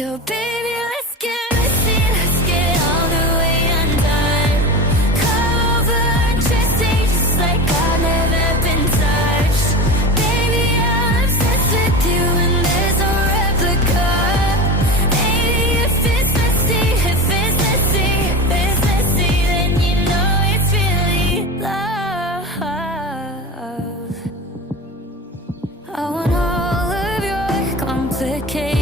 So baby, let's get messy, let's get all the way undone. Cover and chest just like I've never been touched. Baby, I'm obsessed with you and there's no replica. Baby, if it's messy, then you know it's really love. I want all of your complications.